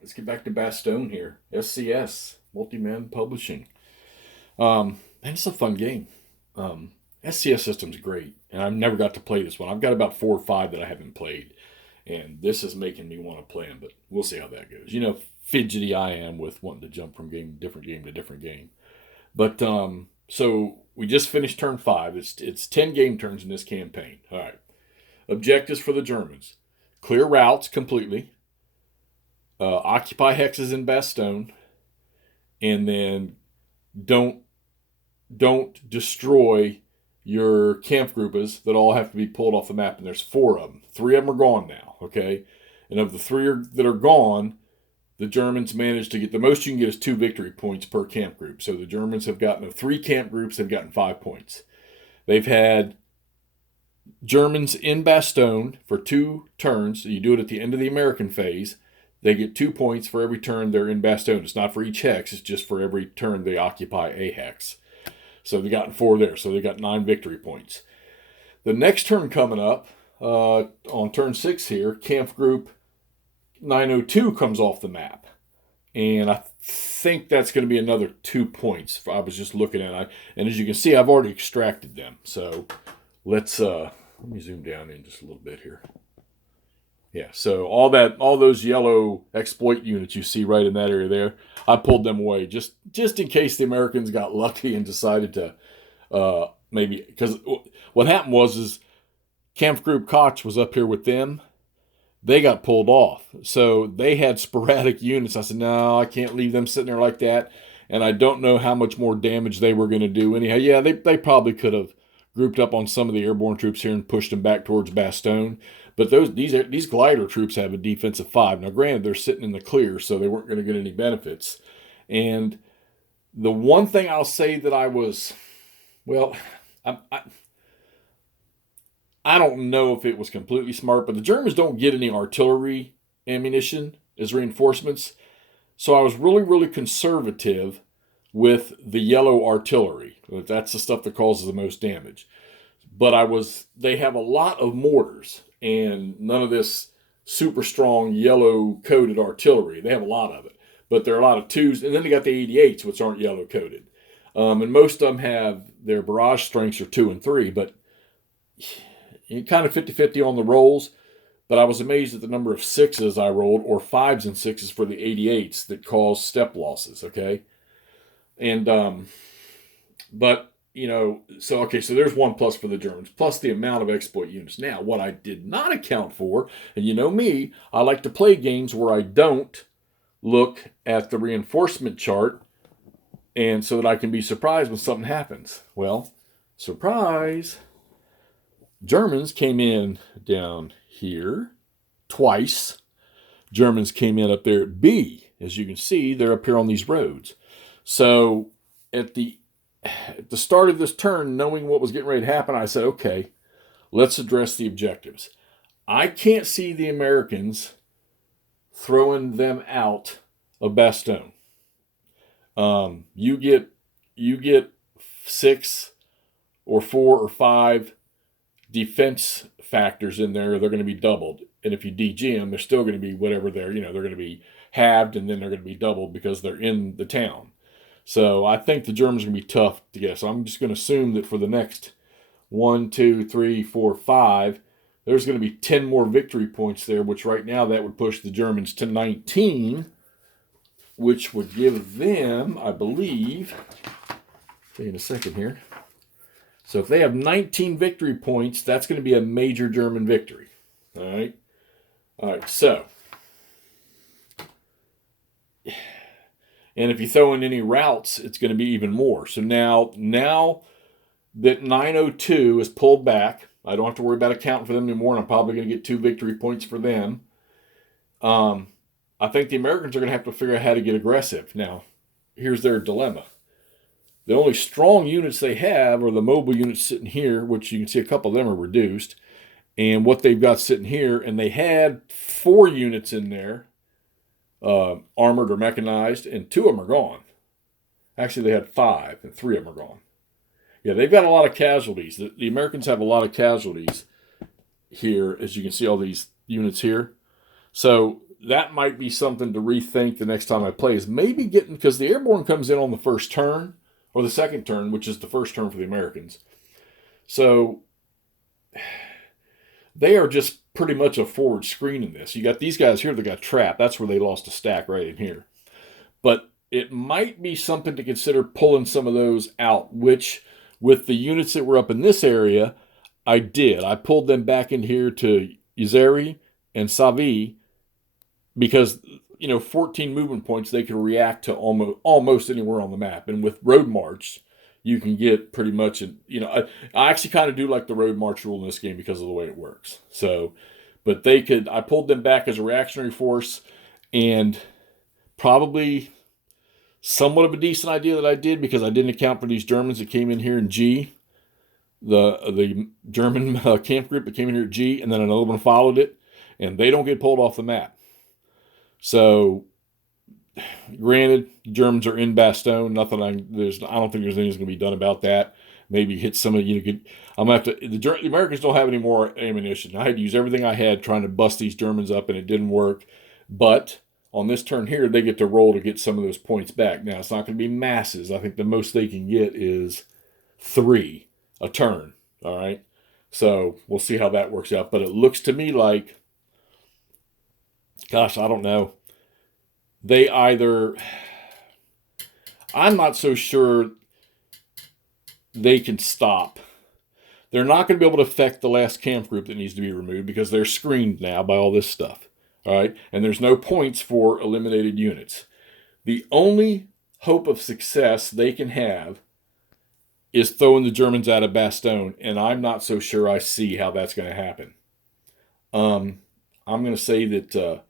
Let's get back to Bastogne here. SCS, Multi-Man Publishing. And it's a fun game. SCS system's great, and I've never got to play this one. I've got about 4 or 5 that I haven't played, and this is making me want to play them, but we'll see how that goes. You know, fidgety I am with wanting to jump from different game to different game. But so we just finished turn 5. It's 10 game turns in this campaign. All right. Objectives for the Germans: clear routes completely, occupy hexes in Bastogne, and then don't don't destroy your camp groupers that all have to be pulled off the map. And there's 4 of them. 3 of them are gone now. Okay, and of the 3 that are gone, the Germans managed to get the most you can get is 2 victory points per camp group. So the Germans have gotten of 3 camp groups have gotten 5 points. They've had Germans in Bastogne for 2 turns. So you do it at the end of the American phase. They get 2 points for every turn they're in Bastogne. It's not for each hex, it's just for every turn they occupy a hex. So they've gotten 4 there. So they got 9 victory points. The next turn coming up, on turn 6 here, Camp Group 902 comes off the map. And I think that's going to be another 2 points. I was just looking at it. And as you can see, I've already extracted them. So let me zoom down in just a little bit here. Yeah, so all those yellow exploit units you see right in that area there, I pulled them away just in case the Americans got lucky and decided to maybe, because what happened was Camp Group Koch was up here with them. They got pulled off, so they had sporadic units. I said, no, I can't leave them sitting there like that, and I don't know how much more damage they were going to do. Anyhow, yeah, they probably could have grouped up on some of the airborne troops here and pushed them back towards Bastogne. But these glider troops have a defensive 5. Now, granted, they're sitting in the clear, so they weren't going to get any benefits. And the one thing I'll say that I was, well, I don't know if it was completely smart, but the Germans don't get any artillery ammunition as reinforcements. So I was really, really conservative with the yellow artillery. That's the stuff that causes the most damage. But they have a lot of mortars and none of this super strong yellow coated artillery. They have a lot of it, but there are a lot of 2s, and then they got the 88s, which aren't yellow coated. And most of them have their barrage strengths are 2 and 3, but kind of 50-50 on the rolls. But I was amazed at the number of 6s I rolled, or 5s and 6s for the 88s that caused step losses. Okay, and but so there's 1 plus for the Germans, plus the amount of exploit units. Now, what I did not account for, and you know me, I like to play games where I don't look at the reinforcement chart, and so that I can be surprised when something happens. Well, surprise, Germans came in down here twice. Germans came in up there at B. As you can see, they're up here on these roads. So at the start of this turn, knowing what was getting ready to happen, I said, okay, let's address the objectives. I can't see the Americans throwing them out of Bastogne. You get 6 or 4 or 5 defense factors in there. They're going to be doubled, and if you DG them, they're still going to be whatever they're going to be halved, and then they're going to be doubled because they're in the town. So I think the Germans are going to be tough to get. So I'm just going to assume that for the next 1, 2, 3, 4, 5, there's going to be 10 more victory points there, which right now that would push the Germans to 19, which would give them, I believe, I'll tell you in a second here. So if they have 19 victory points, that's going to be a major German victory. All right. So, and if you throw in any routes, it's going to be even more. So now that 902 is pulled back, I don't have to worry about accounting for them anymore, and I'm probably going to get 2 victory points for them. I think the Americans are going to have to figure out how to get aggressive. Now, here's their dilemma. The only strong units they have are the mobile units sitting here, which you can see a couple of them are reduced, and what they've got sitting here. And they had 4 units in there, armored or mechanized, and 2 of them are gone. Actually, they had 5, and 3 of them are gone. Yeah, they've got a lot of casualties. The Americans have a lot of casualties here, as you can see all these units here. So that might be something to rethink the next time I play, is maybe getting, because the airborne comes in on the first turn or the second turn, which is the first turn for the Americans. So they are just pretty much a forward screen in this. You got these guys here that got trapped. That's where they lost a stack right in here. But it might be something to consider pulling some of those out, which with the units that were up in this area, I did. I pulled them back in here to Izeri and Savi because, 14 movement points, they can react to almost anywhere on the map. And with Road March, you can get pretty much, I actually kind of do like the Road March rule in this game because of the way it works. So, but I pulled them back as a reactionary force, and probably somewhat of a decent idea that I did, because I didn't account for these Germans that came in here in G, the German camp group that came in here at G, and then another one followed it, and they don't get pulled off the map. So, granted, Germans are in Bastogne. I don't think there's anything going to be done about that. Maybe hit some of I'm gonna have to. The Americans don't have any more ammunition. I had to use everything I had trying to bust these Germans up, and it didn't work. But on this turn here, they get to roll to get some of those points back. Now, it's not going to be masses. I think the most they can get is 3 a turn. All right. So we'll see how that works out. But it looks to me like, gosh, I don't know. I'm not so sure they can stop. They're not going to be able to affect the last camp group that needs to be removed because they're screened now by all this stuff. All right. And there's no points for eliminated units. The only hope of success they can have is throwing the Germans out of Bastogne. And I'm not so sure I see how that's going to happen. I'm going to say that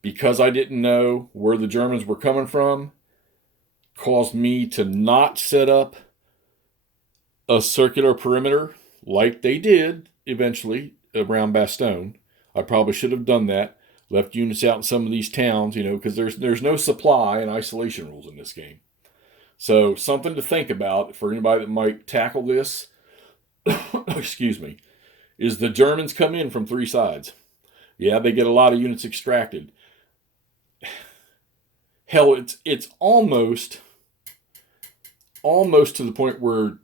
because I didn't know where the Germans were coming from, caused me to not set up a circular perimeter like they did eventually around Bastogne. I probably should have done that. Left units out in some of these towns, because there's no supply and isolation rules in this game. So something to think about for anybody that might tackle this, excuse me, is the Germans come in from 3 sides. Yeah, they get a lot of units extracted. Hell, it's almost to the point where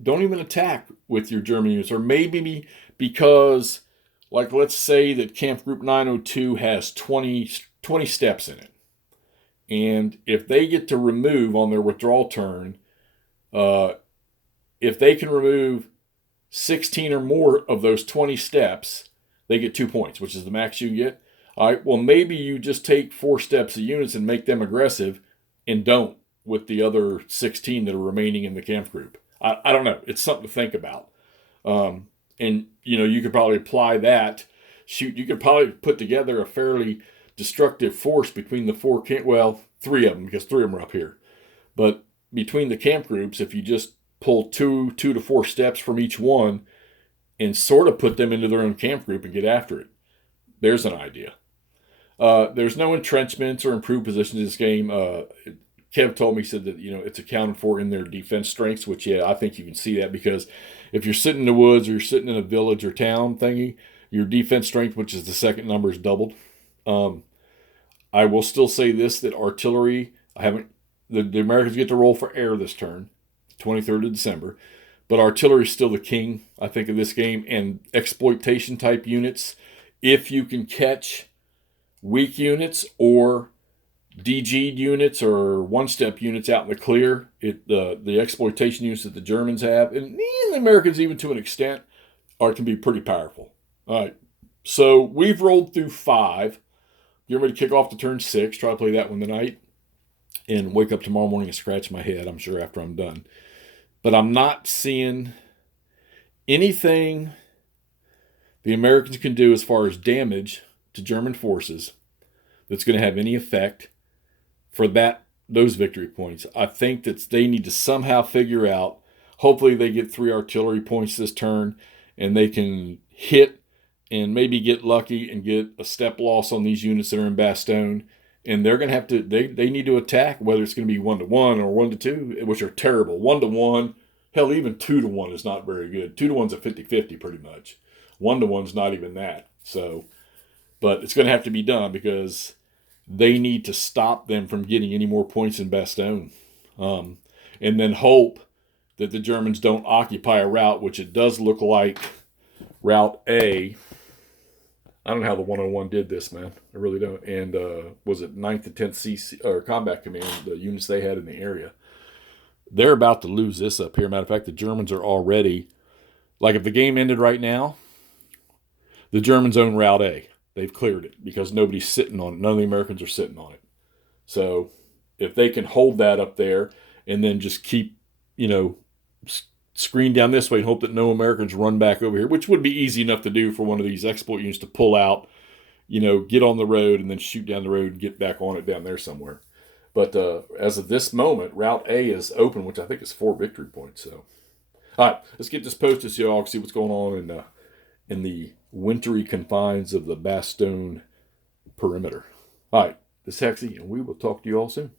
don't even attack with your German units, or maybe because, like, let's say that Camp Group 902 has 20 steps in it. And if they get to remove on their withdrawal turn, if they can remove 16 or more of those 20 steps, they get 2 points, which is the max you get. All right, well, maybe you just take 4 steps of units and make them aggressive and don't with the other 16 that are remaining in the camp group. I don't know. It's something to think about. And, you could probably apply that. You could probably put together a fairly destructive force between the 3 of them, because 3 of them are up here. But between the camp groups, if you just pull 2 to 4 steps from each one and sort of put them into their own camp group and get after it, there's an idea. There's no entrenchments or improved positions in this game. Kev told me, said that, it's accounted for in their defense strengths, which, yeah, I think you can see that, because if you're sitting in the woods or you're sitting in a village or town thingy, your defense strength, which is the second number, is doubled. I will still say this, that artillery, the Americans get to roll for air this turn, 23rd of December, but artillery is still the king, I think, of this game, and exploitation type units, if you can catch weak units or DG'd units or one-step units out in the clear, the exploitation units that the Germans have, and the Americans even to an extent, can be pretty powerful. All right, so we've rolled through 5. Getting ready to kick off to turn 6. Try to play that one tonight, and wake up tomorrow morning and scratch my head, I'm sure, after I'm done. But I'm not seeing anything the Americans can do as far as damage to German forces that's going to have any effect for those victory points. I think that they need to somehow figure out, hopefully they get 3 artillery points this turn, and they can hit and maybe get lucky and get a step loss on these units that are in Bastogne. And they're going to have to, they need to attack, whether it's going to be 1-1 or 1-2, which are terrible. 1-1, hell, even 2-1 is not very good. 2-1's a 50-50 pretty much. 1-1's not even that. So But it's going to have to be done because they need to stop them from getting any more points in Bastogne. And then hope that the Germans don't occupy a route, which it does look like Route A. I don't know how the 101 did this, man. I really don't. And was it 9th and 10th CC or Combat Command, the units they had in the area? They're about to lose this up here. Matter of fact, the Germans are already, like if the game ended right now, the Germans own Route A. They've cleared it because nobody's sitting on it. None of the Americans are sitting on it. So if they can hold that up there and then just keep, screen down this way and hope that no Americans run back over here, which would be easy enough to do for one of these exploit units to pull out, get on the road and then shoot down the road and get back on it down there somewhere. But as of this moment, Route A is open, which I think is 4 victory points. So, all right, let's get this posted so y'all can see what's going on in the wintry confines of the Bastogne perimeter. All right, this is Hexy, and we will talk to you all soon.